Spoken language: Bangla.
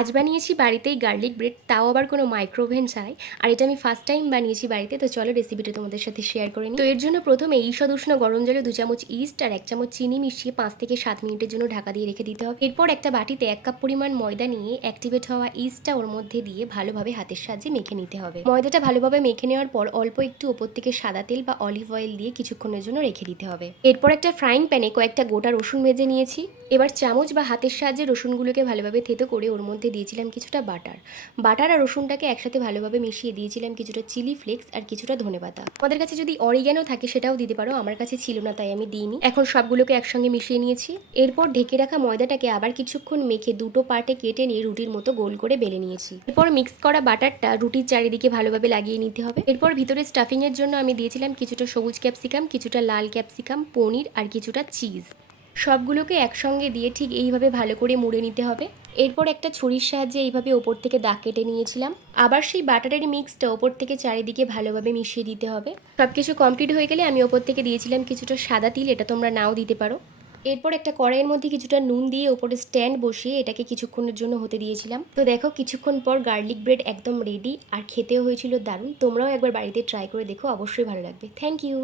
আজ বানিয়েছি বাড়িতেই গার্লিক ব্রেড, তাও আবার কোনো মাইক্রোওভেন ছাড়াই। আর এটা আমি ফার্স্ট টাইম বানিয়েছি বাড়িতে, তো চলো রেসিপিটা তোমাদের সাথে শেয়ার করে নিই। তো এর জন্য প্রথমে ঈষৎ উষ্ণ গরম জলে 2 চামচ ইস্ট আর 1 চামচ চিনি মিশিয়ে 5 থেকে 7 মিনিটের জন্য ঢাকা দিয়ে রেখে দিতে হবে। এরপর একটা বাটিতে 1 কাপ পরিমাণ ময়দা নিয়ে অ্যাক্টিভেট হওয়া ইস্টটা ওর মধ্যে দিয়ে ভালোভাবে হাতের সাহায্যে মেখে নিতে হবে। ময়দাটা ভালোভাবে মেখে নেওয়ার পর অল্প একটু ওপর থেকে সাদা তেল বা অলিভ অয়েল দিয়ে কিছুক্ষণের জন্য রেখে দিতে হবে। এরপর একটা ফ্রাইং প্যানে কয়েকটা গোটা রসুন ভেজে নিয়েছি। এবার চামচ বা হাতের সাহায্যে রসুনগুলোকে ভালোভাবে থেতো করে ওর মধ্যে দিয়েছিলাম কিছুটা বাটার আর রসুনটাকে একসাথে ভালোভাবে মিশিয়ে দিয়েছিলাম কিছুটা চিলি ফ্লেক্স আর কিছুটা ধনেপাতা। আমাদের কাছে যদি অরিগ্যানো থাকে সেটাও দিতে পারো, আমার কাছে ছিল না তাই আমি দিইনি। এখন সবগুলোকে একসঙ্গে মিশিয়ে নিয়েছি। এরপর ঢেকে রাখা ময়দাটাকে আবার কিছুক্ষণ মেখে দুটো পার্টে কেটে নিয়ে রুটির মতো গোল করে বেলে নিয়েছি। এরপর মিক্স করা বাটারটা রুটির চারিদিকে ভালোভাবে লাগিয়ে নিতে হবে। এরপর ভিতরে স্টাফিং এর জন্য আমি দিয়েছিলাম কিছুটা সবুজ ক্যাপসিকাম, কিছুটা লাল ক্যাপসিকাম, পনির আর কিছুটা চিজ। সবগুলোকে একসঙ্গে দিয়ে ঠিক এইভাবে ভালো করে মুড়ে নিতে হবে। এরপর একটা ছুরির সাহায্যে এইভাবে ওপর থেকে দাগ কেটে নিয়েছিলাম। আবার সেই বাটারের মিক্সটা ওপর থেকে চারিদিকে ভালোভাবে মিশিয়ে দিতে হবে। সব কিছু কমপ্লিট হয়ে গেলে আমি ওপর থেকে দিয়েছিলাম কিছুটা সাদা তিল, এটা তোমরা নাও দিতে পারো। এরপর একটা কড়াইয়ের মধ্যে কিছুটা নুন দিয়ে ওপরে স্ট্যান্ড বসিয়ে এটাকে কিছুক্ষণের জন্য হতে দিয়েছিলাম। তো দেখো কিছুক্ষণ পর গার্লিক ব্রেড একদম রেডি, আর খেতেও হয়েছিল দারুণ। তোমরাও একবার বাড়িতে ট্রাই করে দেখো, অবশ্যই ভালো লাগবে। Thank you.